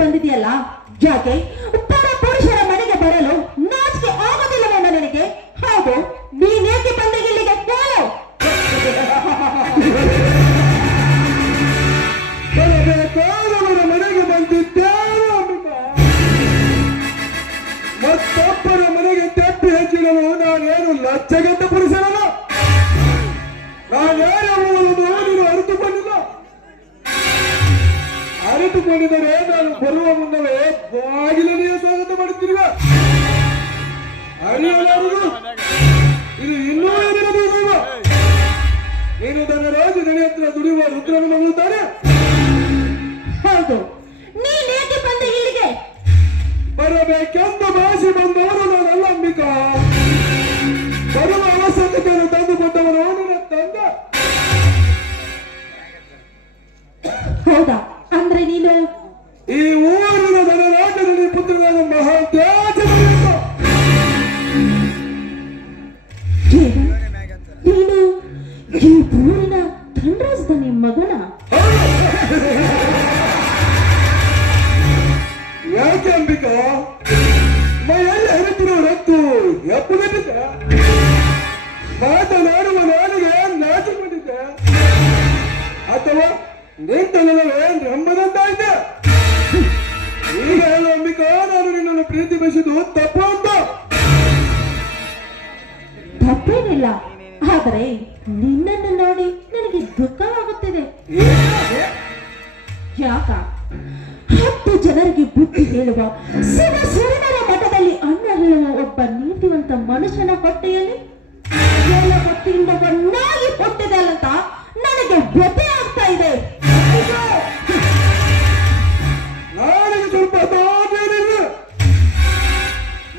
ಬಂದಿದೆಯಲ್ಲ, ಯಾಕೆ ಪರ ಪುರುಷರ ಮನೆಗೆ ಬರಲು ನಾಚಿಕೆ ಆಗೋದಿಲ್ಲವೋ ನನಗೆ? ಹೌದು, ನೀನೇಕೆ ಬಂದಿಗೆ ಇಲ್ಲಿಗೆ ಕೇಳು. ಬರಬೇಕಾದವರ ಮನೆಗೆ ಬಂದಿದ್ದೇನೆ ಮತ್ತೊಬ್ಬರ ಮನೆಗೆ ತೆಪ್ಪಿ ಹೆಚ್ಚಿದನು. ನಾನೇನು ಲಜ್ಜೆಗೆದ್ದ ಪುರುಷನಲ್ಲ. ನಾನೇನೆಂಬುದನ್ನು ನೀನು ಅರಿತುಕೊಂಡಿಲ್ಲ. ಅರಿತುಕೊಂಡಿದ್ದರೆ ನಾನು ಬರುವ ಮುನ್ನವೇ ಬಾಗಿಲನೆಯ ಸ್ವಾಗತ ಮಾಡುತ್ತಿರುವ ಅಳಿಯಲಾರದು. ಇದು ಇನ್ನೂ ಏನಿರಲಿಲ್ಲ. ನೀನು ತನ್ನ ರಾಜಧನಿ ಹತ್ರ ದುಡಿಯುವ ರುದ್ರನು ಮಗುತ್ತಾನೆ. ಹೌದು, ನೀನೇಕೆ ಬಂದೆ ಇಲ್ಲಿಗೆ? ಬರಬೇಕೆಂದು ಭಾಷೆ ಬಂದವರು ನಾನಲ್ಲ ಅಂಬಿಕಾ. ಬರುವ ಅವಶ್ಯಕತೆಯನ್ನು ತಂದುಕೊಟ್ಟವನು ನಿನ್ನ ತಂದ. ಹೌದಾ? ಅಂದ್ರೆ ನೀನು ಈ ಊರಿನ ಧನರಾಜನಲ್ಲಿ ಪುತ್ರನಾದ ಮಹಾತ್ಯಾಜ. ನೀನು ಈ ಊರಿನ ಧನರಾಜನ ಮಗನ? ಯಾಕೆ ಅಂಬಿಕಾ? ಮೈಯಲ್ಲಿ ಹರಿತಿರೋ ರಕ್ತು ಎಪ್ಪುತ್ತಿದ್ದ ಮಾತನಾಡುವ ನಾಲಿಗೆ ನಾಚಿಕೊಂಡಿದ್ದೆ, ಅಥವಾ ನಿಂತಲ್ಲವೇ ನೆಮ್ಮದಂತಾಯ್ತೆ? ಈಗ ಹೇಳು ಅಂಬಿಕಾ, ನಾನು ನಿನ್ನನ್ನು ಪ್ರೀತಿ ಬಯಸಿದ್ದು ತಪ್ಪು ಅಂತ? ತಪ್ಪೇನಿಲ್ಲ, ಆದರೆ ನಿನ್ನನ್ನು ನೋಡಿ ನನಗೆ ದುಃಖವಾಗುತ್ತಿದೆ. ಯಾಕ? 10 ಜನರಿಗೆ ಬುದ್ಧಿ ಹೇಳುವ ಶಿವನ ಮಠದಲ್ಲಿ ಅನ್ನ ಹೇಳುವ ಒಬ್ಬ ನೀತಿವಂತ ಮನುಷ್ಯನ ಹೊಟ್ಟೆಯಲ್ಲಿ ಎಲ್ಲ ಹೊಟ್ಟೆಯಿಂದ ಒನ್ನಾಗಿ ಕೊಟ್ಟಿದೆ ಅಂತ ನನಗೆ ವ್ಯಥೆ ಆಗ್ತಾ ಇದೆ. ನಾಳೆಗೆ ಸ್ವಲ್ಪ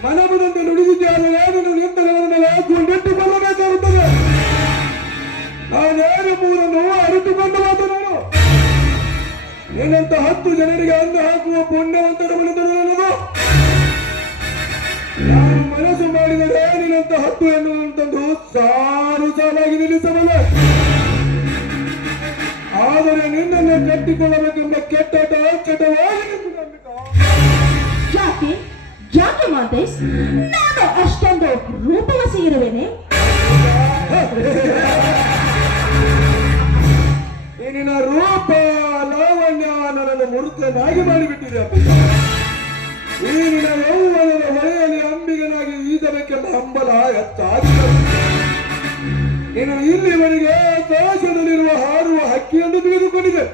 ಮನಬುದಂತೆ ನುಡಿದಿದ್ದರೆ ನಾನು ನಿಂತ ಮೇಲೆ ಗುಂಡಿಟ್ಟುಕೊಳ್ಳಬೇಕಾಗುತ್ತದೆ. ನಾನೇನೆಂಬುದನ್ನು ಅರಿತುಕೊಂಡು ಮಾತನಾಡು. ನೀನಂತ 10 ಜನರಿಗೆ ಅನ್ನ ಹಾಕುವ ಪುಣ್ಯವಂತರ ಮನೆತನ ನನ್ನದು. ನಾನು ಮನಸ್ಸು ಮಾಡಿದರೆ ನೀನಂತ 10 ಎನ್ನುವಂತಂದು ಸಾಲು ಸಾಲಾಗಿ ನಿಲ್ಲಿಸಬಲ್ಲ. ಆದರೆ ನಿನ್ನನ್ನು ಕಟ್ಟಿಕೊಳ್ಳಬೇಕೆಂಬ ಕೆಟ್ಟಾಟ ಚಟವಾಗಿ ಯಾಕೆ ಯಾಕೆ ಮಾತೇಶ್, ನಾನು ಅಷ್ಟೊಂದು ರೂಪವಸಿ ಇರುವೇನೆ? ನಿನ್ನ ರೂಪ ಲಾವಣ್ಯ ನನ್ನನ್ನು ಮುರುಕನಾಗಿ ಮಾಡಿಬಿಟ್ಟಿದೆ. ಈ ನಿನ್ನ ಯೌವನದ ಹೊಳೆಯಲ್ಲಿ ಅಂಬಿಗನಾಗಿ ಈಜಬೇಕೆಂಬ ಹಂಬಲ ಹೆಚ್ಚಾಗಿದೆ. ನೀನು ಇಲ್ಲಿವರೆಗೆ ಆಕಾಶದಲ್ಲಿರುವ ಹಾರುವ ಹಕ್ಕಿಯನ್ನು ತಿಳಿದುಕೊಂಡಿದೆ.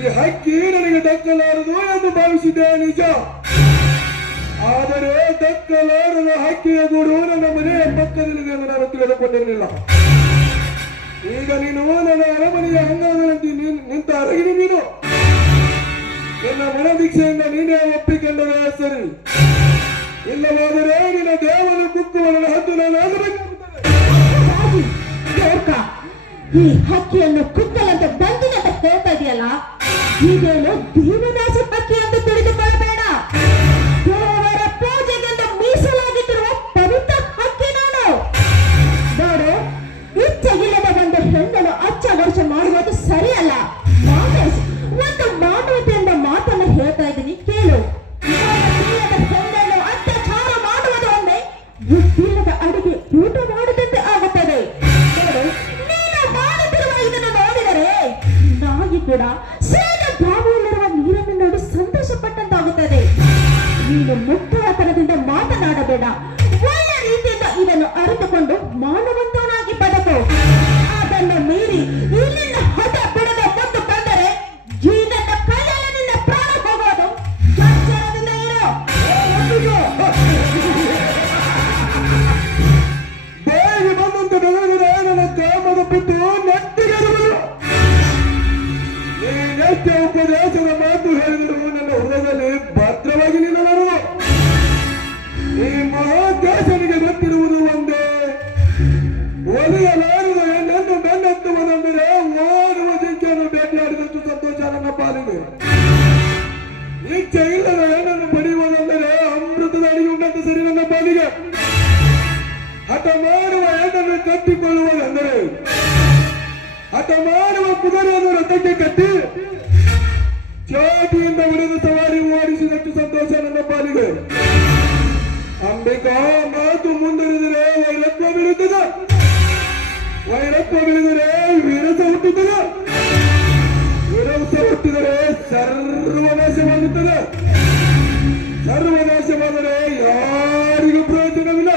ಈ ಹಕ್ಕಿ ನನಗೆ ದಕ್ಕಲಾರದು ಎಂದು ಭಾವಿಸಿದ್ದೆ ನಿಜ. ಆದರೆ ದಕ್ಕಲಾರದ ಹಕ್ಕಿಯ ಗೂಡು ನನ್ನ ಮನೆಯ ಪಕ್ಕದಲ್ಲಿದೆ ಎಂದು ನಾನು ತಿಳಿದುಕೊಂಡಿರಲಿಲ್ಲ. ಈಗ ನೀನು ನನ್ನ ಅರಮನೆಯ ಅಂಗಳದಲ್ಲಿ ನಿಂತ ಅರಗಿನಿ. ನೀನು ನಿನ್ನ ಮನದೀಕ್ಷೆಯಿಂದ ನೀನೇ ಒಪ್ಪಿಕೊಂಡರೆ ಸರಿ, ಇಲ್ಲವಾದರೆ ನಿನ್ನ ದೇವರ ಕುಕ್ಕುವನ್ನು ಹದ್ದು ನಾನು ಆಗಬೇಕಾಗುತ್ತದೆ. ಈ ಹಕ್ಕಿಯನ್ನು ಕುಕ್ಕಲಂತ ಬಂದಿನ ಹೇಳ್ತಾ ಇದೆಯಲ್ಲ, ಇದೇನು ದೇವದಾಸಿ ಹಕ್ಕಿ ಅಂತ ತಿಳಿದುಕೊಳ್ಳಬೇಡ. ದೇವರ ಪೂಜೆಗೆಂದು ಮೀಸಲಾಗಿಟ್ಟಿರುವ ಪವಿತ್ರ ಹಕ್ಕಿ ನಾನು. ನೋಡು, ಇಚ್ಛೆಗಿಲ್ಲದ ಒಂದು ಹೆಣ್ಣನ್ನು ಅಚ್ಚ ವರ್ಷ ಮಾಡುವುದು ಸರಿಯಲ್ಲ. ಮಾಮೇಶ್, ಒಂದು ಮಾನವತೆಯಿಂದ ಮಾತನ್ನು ಹೇಳ್ತಾ ಇದ್ದೀನಿ, ಕೇಳು. ಹೆಣ್ಣನ್ನು ಅತ್ಯಾಚಾರ ಮಾಡುವುದು ಒಂದೇ, ಬುದ್ಧಿಲ್ಲದ ಅಡಿಗೆ ಊಟ ಮಾಡುತ್ತಂತೆ ಆಗುತ್ತದೆ. ನೀನು ಮಾಡುತ್ತಿರುವ ಇದನ್ನು ನೋಡಿದರೆ ನಾಯಿ ಕೂಡ ಸೇದ ಬಾವಿಯಲ್ಲಿರುವ ನೀರನ್ನು ನೋಡಿ ಸಂತೋಷ ಪಟ್ಟಂತಾಗುತ್ತದೆ. ನೀನು ಮುಕ್ತತನದಿಂದ ಮಾತನಾಡಬೇಡ. ಒಳ್ಳೆ ರೀತಿಯಿಂದ ಇದನ್ನು ಅರಿತುಕೊಂಡು ಮಾನವಂತನಾಗಿ ಬದುಕು. ಅದನ್ನು ಮೀರಿ ಇಲ್ಲಿಂದ ಹಠ ಬಿಡದ ಮುಂದೆ ಬಂದರೆ ಈ ನನ್ನ ಕೈಯಲ್ಲಿ ನಿನ್ನ ಪ್ರಾಣ ಹೋಗೋದು. ಎಚ್ಚರದಿಂದ ಇರು. ಬೇಗ ಬಂದಂತ ಬೆಳೆದರೆ ನನ್ನ ಕಾಮದ ಬಿಟ್ಟು ನೆಟ್ಟಿಗಿರುವುದು. ನೀನೆಷ್ಟೇ ಉಪದೇಶದ ಮಾತು ಹೇಳಿದರು ನನ್ನ ಹೃದಯದಲ್ಲಿ ಭದ್ರವಾಗಿ ನಿಲ್ಲಲಾರದು. ಈ ಮಹಾದೇಶನಿಗೆ ಗೊತ್ತಿರುವುದು ಒಂದೇ, ಒಲಿಯಲಾರದ ಹೆಣ್ಣನ್ನು ಬೆನ್ನತ್ತುವುದೆಂದರೆ ಓಡುವ ಜಿಂಕೆಯನ್ನು ಭೇಟಿಯಾಡಿದಷ್ಟು ಸಂತೋಷ ನನ್ನ ಪಾಲಿಗೆ. ಇಚ್ಛೆ ಇಲ್ಲದ ಹೆಣ್ಣನ್ನು ಪಡೆಯುವುದೆಂದರೆ ಅಮೃತದ ಅಡಿಗೆ ಉಂಟಂತ ಸರಿ ನನ್ನ ಪಾಲಿಗೆ. ಹಠ ಮಾಡುವ ಹೆಣ್ಣನ್ನು ಕಟ್ಟಿಕೊಳ್ಳುವುದೆಂದರೆ ಹಠ ಮಾಡುವ ಕುದುರೆಯನ್ನು ರಥಕ್ಕೆ ಕಟ್ಟಿ ಚಾಟಿಯಿಂದ ಹೊಡೆದು ಸವಾರಿ ಮಾಡಿಸಿದಷ್ಟು ಸಂತೋಷ ನನ್ನ ಪಾಲಿಗೆ. ಅಂಬಿಕಾ ಮಾತು ಮುಂದುವರಿದರೆ ವೈರತ್ವ ಬೀಳುತ್ತದೆ, ವೈರತ್ವ ಬೆಳೆದರೆ ವಿರಸ ಹುಟ್ಟುತ್ತದೆ, ವಿರಸ ಹುಟ್ಟಿದರೆ ಸರ್ವನಾಶವಾಗುತ್ತದೆ, ಸರ್ವನಾಶವಾದರೆ ಯಾರಿಗೂ ಪ್ರಯೋಜನವಿಲ್ಲ.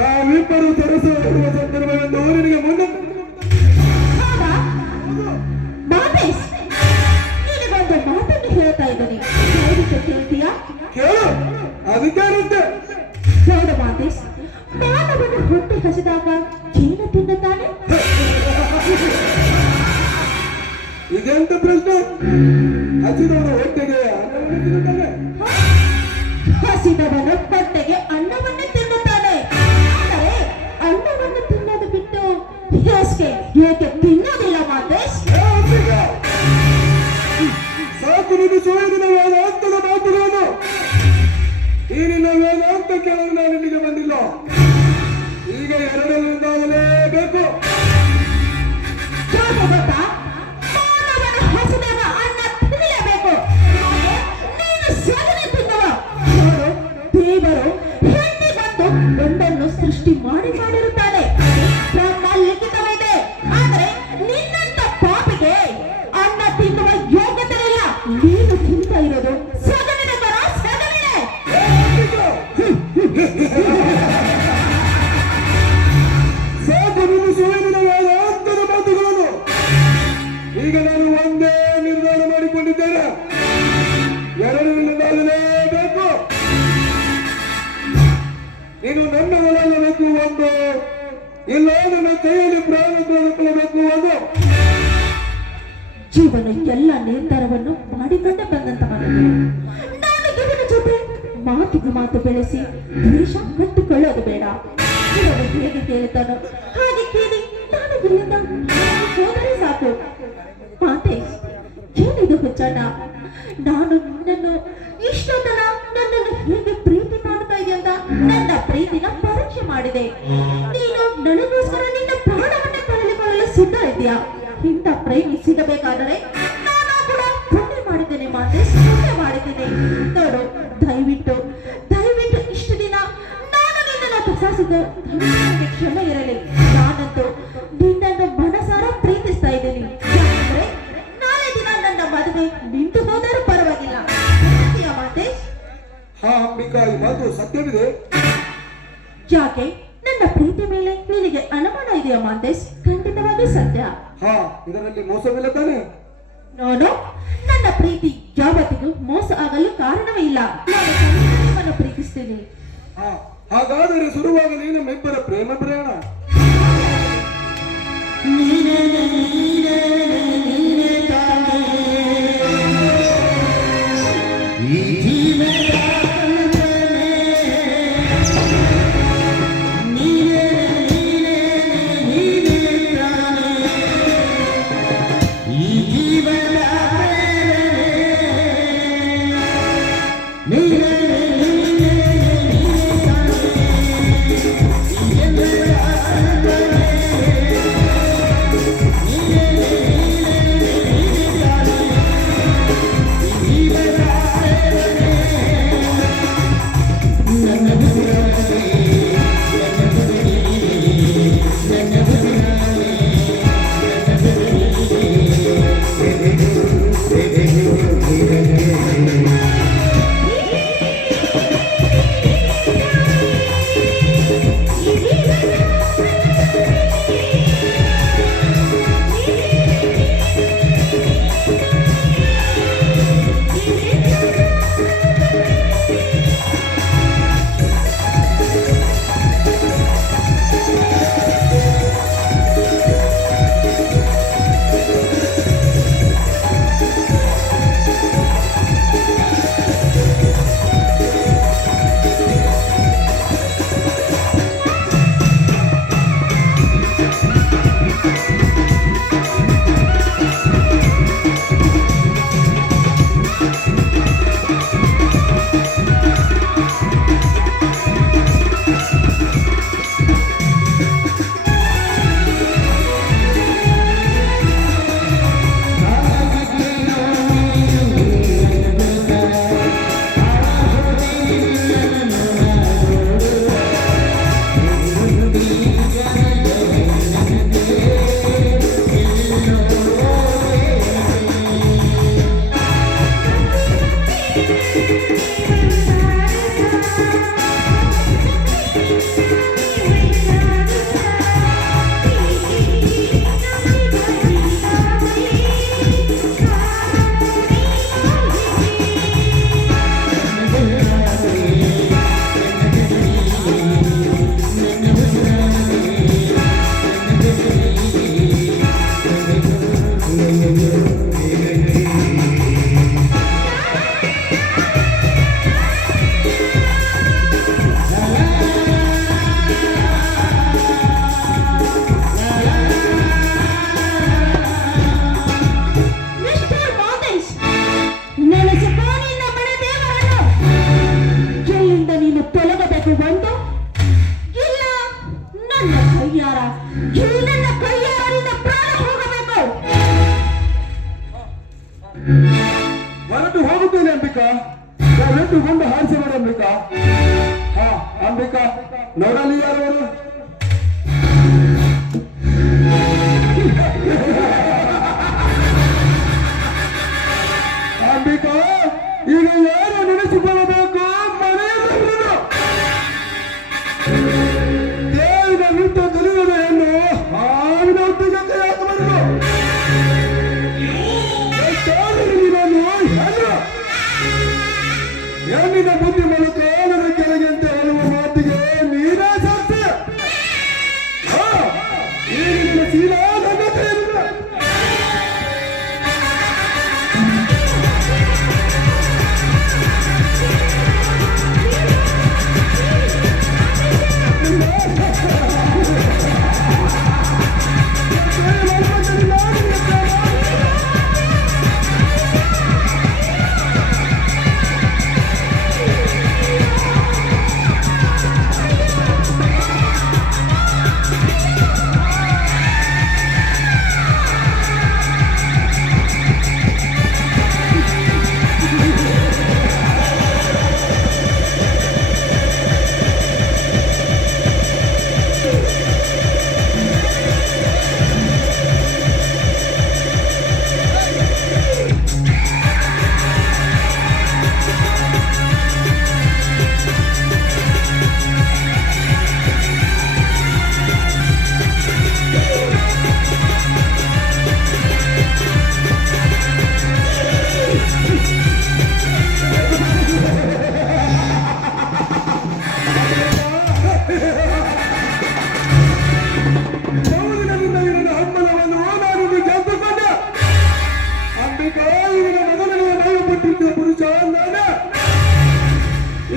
ನಾವಿಬ್ಬರು ಸರಸ ಹುಡುವ ಸಂದರ್ಭವೆಂದು ನಿನಗೆ ಮುಂದೆ ಹೌದಾ? ಮಾದೇಶ್, ನಿನಗೊಂದು ಮಾತನ್ನು ಹೇಳ್ತಾ ಇದ್ದೀನಿ, ದಯವಿಟ್ಟು ಕೇಳ್ತೀಯಾ? ಕೇಳು, ಅದಕ್ಕೆ ಇರುತ್ತೆ. ನೋಡು ಮಾದೇಶ್, ಮಾನವನ ಹೊಟ್ಟೆ ಹಸಿದಾಗ ಏನು ತಿನ್ನುತ್ತಾನೆ? ಇದೆಂತ ಪ್ರಶ್ನೆ? ಹಸಿದವರ ಹೊಟ್ಟೆಗೆ ಅನ್ನವನ್ನು ತಿನ್ನುತ್ತಾನೆ. ಹಸಿದವನು ಹೊಟ್ಟೆಗೆ ಅನ್ನವನ್ನು ತಿನ್ನುತ್ತಾನೆ. ಆದರೆ ಅನ್ನವನ್ನು ತಿನ್ನೋದು ಬಿಟ್ಟು ಏಕೆ ತಿನ್ನೋದಿಲ್ಲ ಮಾದೇಶ್? ಸಾಕು ನೀನು ಸುಳಿದಿನ ವೇದಾಂತದ ಮಾತುಗಳನ್ನು. ಈ ನಿನ್ನ ವೇದಾಂತ ಕೇಳಲು ನಾನು ಇಲ್ಲಿಗೆ ಬಂದಿಲ್ಲ. ಈಗ ಎರಡರಿಂದಾಗಲೇಬೇಕು. ಯಾಕೆ ಗೊತ್ತಾ? ಮಾನವನ ಹಸಿದಾಗ ಅನ್ನ ತಿನ್ನಲೇಬೇಕು. ನೀನು ಸಗಣಿ ತಿನ್ನುವ. ನೋಡು, ದೇವರು ಹೆಣ್ಣಿಗೊಂದು ಗಂಡನ್ನು ಸೃಷ್ಟಿ ಮಾಡಿರುತ್ತಾನೆ. ಬ್ರಹ್ಮ ಲಿಖಿತವಿದೆ. ಆದರೆ ನಿನ್ನಂತ ಪಾಪಿಗೆ ಅನ್ನ ತಿನ್ನುವ ಯೋಗ್ಯತೆ ಇಲ್ಲ. ನೀನು ತಿಂತ ಇರೋದು ಸಗಣಿನ ತರ ಸಗಣಿನೇ. ಸಾಕು ನೀನು ಸುಳಿದಿನ ವೇದಾಂತದ ಮಾತುಗಳನ್ನು. ಈಗ ನಾನು ಒಂದೇ ನಿರ್ಧಾರ ಮಾಡಿಕೊಂಡಿದ್ದೇನೆ, ಎರಡರಿಂದಾಗಲೇಬೇಕು. ನೀನು ನನ್ನ ಒಳಗಬೇಕು ಒಂದು, ಇಲ್ಲ ನನ್ನ ಕೈಯಲ್ಲಿ ಪ್ರಾಣ ಕಳೆದುಕೊಳ್ಳಬೇಕು ಒಂದು. ಜೀವನ ಎಲ್ಲ ನಿರ್ಧಾರವನ್ನು ಮಾಡಿಕೊಂಡೇ ಬಂದಂತವನು. ನಾನು ಇವನ ಜೊತೆ ಮಾತಿಗೆ ಮಾತು ಬೆಳೆಸಿ ದ್ವೇಷ ಕಟ್ಟಿಕೊಳ್ಳೋದು ಬೇಡ. ಇವನು ಹೇಗೆ ಕೇಳುತ್ತಾನೋ ಹಾಗೆ ಕೇಳಿ ನಾನು ಇಲ್ಲಿಂದ ಹೋದರೆ ಸಾಕು. ಮಾತೇಶ್, ಏನಿದು ಹುಚ್ಚಾಟ? ನಾನು ನಿನ್ನನ್ನು ಇಷ್ಟೊತ್ತನ ನನ್ನನ್ನು ಹೇಗೆ ಪ್ರೀತಿ ಮಾಡ್ತಾ ಇದೆಯಾ ಅಂತ ನನ್ನ ಪ್ರೀತಿನ ಪರೀಕ್ಷೆ ಮಾಡಿದೆ. ನೀನು ನನಗೋಸ್ಕರ ನಿನ್ನ ಪ್ರಾಣವನ್ನ ಕಳೆದುಕೊಳ್ಳಲು ಸಿದ್ಧ ಇದೆಯಾ? ಇಂಥ ಪ್ರೇಮಿ ಸಿಗಬೇಕಾದರೆ ನಾನು ಕೂಡ ಪುಣ್ಯ ಮಾಡಿದ್ದೇನೆ ಮಾತೇಶ್, ಪುಣ್ಯ ಮಾಡಿದ್ದೇನೆ. ನೋಡು, ದಯವಿಟ್ಟು ದಯವಿಟ್ಟು ಇಷ್ಟು ದಿನ ನಾನು ನಿನ್ನನ್ನು ತಪ್ಪಿಸಿದ್ದು ನನಗೆ ಕ್ಷಮೆ ಇರಲಿ. ನಾನಂತೂ ನಿನ್ನನ್ನು ಮನಸಾರ ಪ್ರೀತಿಸ್ತಾ ಇದ್ದೀನಿ. ಯಾಕಂದ್ರೆ ನಾಳೆ ದಿನ ನನ್ನ ಮದುವೆ ನಿಂತು ಹೋದರೂ ಪರವಾಗಿಲ್ಲ. ಹೇಳ್ತೀಯಾ ಮಾತೇಶ್? ಹಾ ಅಂಬಿಕಾ, ಈ ಮಾತು ಸತ್ಯವಿದೆ. ಯಾಕೆ ನನ್ನ ಪ್ರೀತಿ ಮೇಲೆ ನಿನಗೆ ಅನುಮಾನ ಇದೆಯಾ ಮಾತೇಶ್? ಖಂಡಿತವಾಗಿ ಸತ್ಯ. ಹಾ, ಇದರಲ್ಲಿ ಮೋಸವಿಲ್ಲ ತಾನೆ? ನೋಡು, ನನ್ನ ಪ್ರೀತಿ ಯಾವತ್ತಿಗೂ ಮೋಸ ಆಗಲು ಕಾರಣವೇ ಇಲ್ಲ. ನಾನು ನಿಮ್ಮನ್ನು ಪ್ರೀತಿಸ್ತೀನಿ. ಹಾ, ಹಾಗಾದರೆ ಶುರುವಾಗಲಿ ನಮ್ಮಿಬ್ಬರ ಪ್ರೇಮ ಪ್ರಯಾಣ. ನೀನೇ ಬುಲೆಟ್ ಗುಂಡು ಹಾರಿಸಿ ನೋಡು ಅಂಬಿಕಾ. ಹಾ ಅಂಬಿಕಾ, ನೋಡಲಿ ಯಾರವರು? ಅಂಬಿಕಾ, ಈಗ ಯಾರು ನೆನೆಸಿಕೊಳ್ಳಬೇಕು? ಮನೆಯಲ್ಲಿ ದೇವಿನ ನಿಂತ ದುರಿಯುವುದು ಹೆಣ್ಣು ಹಾವಿನ ಉದ್ದೇಶಕ್ಕೆ ಯಾಕೆ ಬರಲು? ಹೆಣ್ಣಿನ ಬುದ್ಧಿ ಮೂಲಕ ನನ್ನ ಕೆಳಗೆ ಅಂತ ಹೇಳುವ ಮಾತಿಗೆ ನೀರೇ ಸಾಕ್ಷಿ. ಈಗ ನಿನ್ನ ಶೀಲ ನನ್ನ ಕೈಯಲ್ಲಿಲ್ಲ.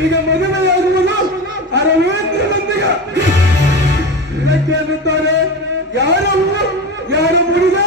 ಈಗ ಮದುವೆಯಾಗುವುದು ಅರವೇಂದ್ರನೊಂದಿಗೆ. ಇದಕ್ಕೆ ಅನ್ನುತ್ತಾರೆ ಯಾರು ಯಾರು ಮುಡಿದ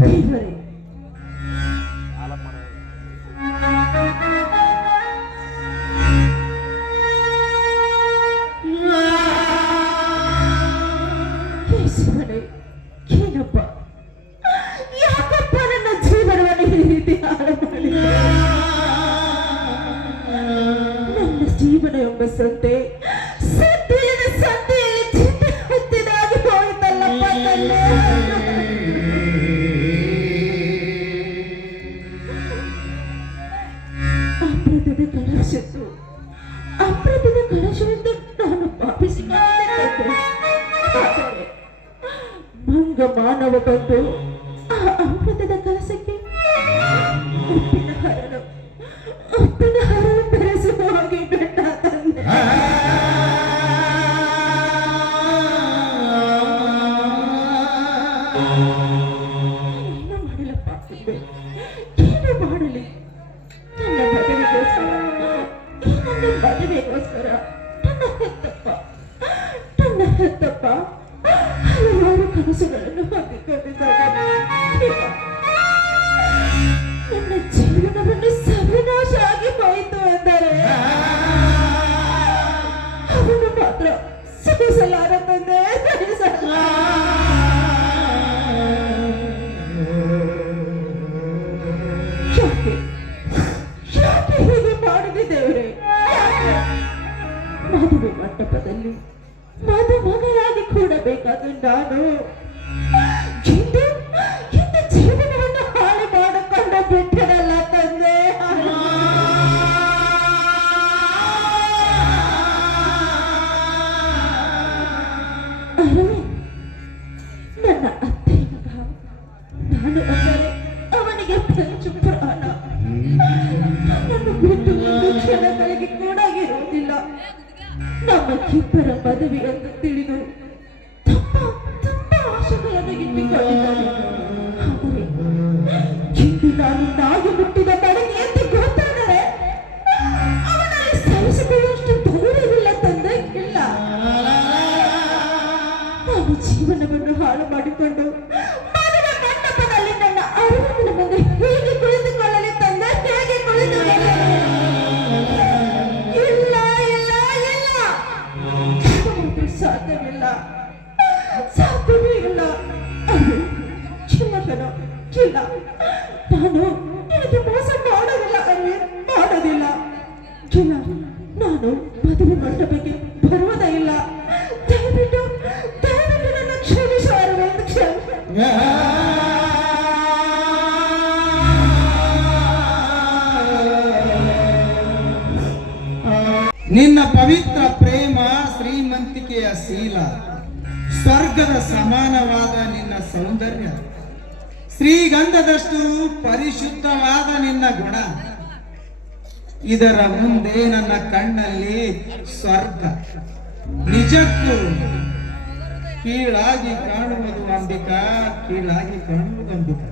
ದೇವರೇ, ಕೇಶವನೇ, ಏನಪ್ಪ ಯಾಕಪ್ಪ ನನ್ನ ಜೀವನವನ್ನು ಈ ರೀತಿ ಹಾಳು ಮಾಡಿದ? ನನ್ನ ಜೀವನ ಎಂಬ ಸಂತೆ ಸತ್ಯದ ಸಂತೆಯಲ್ಲಿ ಚಿಂತೆ ಹತ್ತಿದಾಗಿ ಹೋಯಿತಲ್ಲಪ್ಪ ತಂದೆ. ಅಮೃತದ ಕಲಶವೆಂದು ನಾನು ಭಾವಿಸಿಕೊಂಡಿದ್ದೆ. ಆದರೆ ಮಂಗ ಮಾನವ ಬಂದು ಆ ಅಮೃತದ ಕಲಸಕ್ಕೆ ಉಪ್ಪಿನ ಹರಳು ಬೆರೆಸುವ ಹಾಗೆ ಬಿಟ್ಟ ತಂದೆ. ಏನು ಮಾಡಲಪ್ಪ ತಂದೆ, ಏನು ಮಾಡಲಿ? ನನ್ನ ಮದುವೆಗೋಸ್ಕರ ನನ್ನ ಹೆತ್ತಪ್ಪ ಹಲವಾರು ಕನಸುಗಳನ್ನು ಹಾಕಿಕೊಂಡಿದ್ದಾರೆ. ನನ್ನ ಜೀವನವನ್ನು ಸರ್ವನಾಶ ಆಗಿ ಹೋಯಿತು ಎಂದರೆ ಅವನು ಮಾತ್ರ ಸಹಿಸಲಾರ ತಂದೆ, ಸಹಿಸಲ್ಲ. ಯಾಕೆ ಹೀಗೆ ಮಾಡಿದೆ ದೇವರೇ? ಮದುವೆ ಮಂಟಪದಲ್ಲಿ ಮದುಮಗಳಾಗಿ ಕೂಡಬೇಕಾದ ನಾನು ಇಂದು ಜೀವನವನ್ನು ಹಾಳು ಮಾಡಿಕೊಂಡು ಬಿಟ್ಟರಲ್ಲ ತಂದೆ. ಅರವಿಂದ್ ನನ್ನ ಅತ್ತೆ ಮಗ. ನಾನು ಅಂದರೆ ಅವನಿಗೆ ಪಂಚು ಪ್ರಾಣ. ನನ್ನನ್ನು ಬಿಟ್ಟು ಒಂದು ಕ್ಷಣಗಳಿಗೆ ಕೂಡ ಇರುವುದಿಲ್ಲ. ನಮ್ಮಕ್ಕಿಬ್ಬರ ಮದುವೆ ಎಂದು ತಿಳಿದು ತುಂಬಾ ತುಂಬಾ ಆಶೆಗಳನ್ನು ಇಟ್ಟುಕೊಂಡಿದ್ದಾರೆ. ಆದರೆ ಇಂದು ನಾನು ನಾಯಿ ಮುಟ್ಟಿದ ಬಡಗಿ ಎಂದು ಗೊತ್ತಾದರೆ ಅವನಲ್ಲಿ ಸಹಿಸಿಕೊಳ್ಳುವಷ್ಟು ಧೈರ್ಯವಿಲ್ಲ ತಂದೆ, ಇಲ್ಲ. ನಾನು ಜೀವನವನ್ನು ಹಾಳು ಮಾಡಿಕೊಂಡು ಮದುವೆ ಮಂಟಪದಲ್ಲಿ ನನ್ನ ಅರಮನೆ ಮುಂದೆ ಹೇಗೆ ಕುಳಿತುಕೊಳ್ಳಲಿ ತಂದೆ, ಹೇಗೆ ಕುಳಿತುಕೊಳ್ಳಲಿ? ಇಲ್ಲ ಇಲ್ಲ ಇಲ್ಲ, ಅದು ಸಾಧ್ಯವಿಲ್ಲ, ಸಾಧ್ಯವೇ ಇಲ್ಲ. ಚಿನ್ನಕನು ಇಲ್ಲ, ನಾನು ನಿನಗೆ ಮೋಸ ಮಾಡೋದಿಲ್ಲ ಅರೇ, ಮಾಡೋದಿಲ್ಲ. ಇಲ್ಲ, ನಾನು ಮದುವೆ ಮಂಟಪಕ್ಕೆ ಬರುವುದೇ ಇಲ್ಲ. ದಯವಿಟ್ಟು ದಯವಿಟ್ಟು ನನ್ನ ಕ್ಷಮಿಸು ಅರವಿಂದ್, ಕ್ಷಮಿಸು. ನಿನ್ನ ಪವಿತ್ರ ಪ್ರೇಮ, ಶ್ರೀಮಂತಿಕೆಯ ಶೀಲ, ಸ್ವರ್ಗದ ಸಮಾನವಾದ ನಿನ್ನ ಸೌಂದರ್ಯ, ಶ್ರೀಗಂಧದಷ್ಟು ಪರಿಶುದ್ಧವಾದ ನಿನ್ನ ಗುಣ, ಇದರ ಮುಂದೆ ನನ್ನ ಕಣ್ಣಲ್ಲಿ ಸ್ವರ್ಗ ನಿಜಕ್ಕೂ ಕೀಳಾಗಿ ಕಾಣುವುದು ಅಂಬಿಕಾ, ಕೀಳಾಗಿ ಕಾಣುವುದು ಅಂಬಿಕಾ.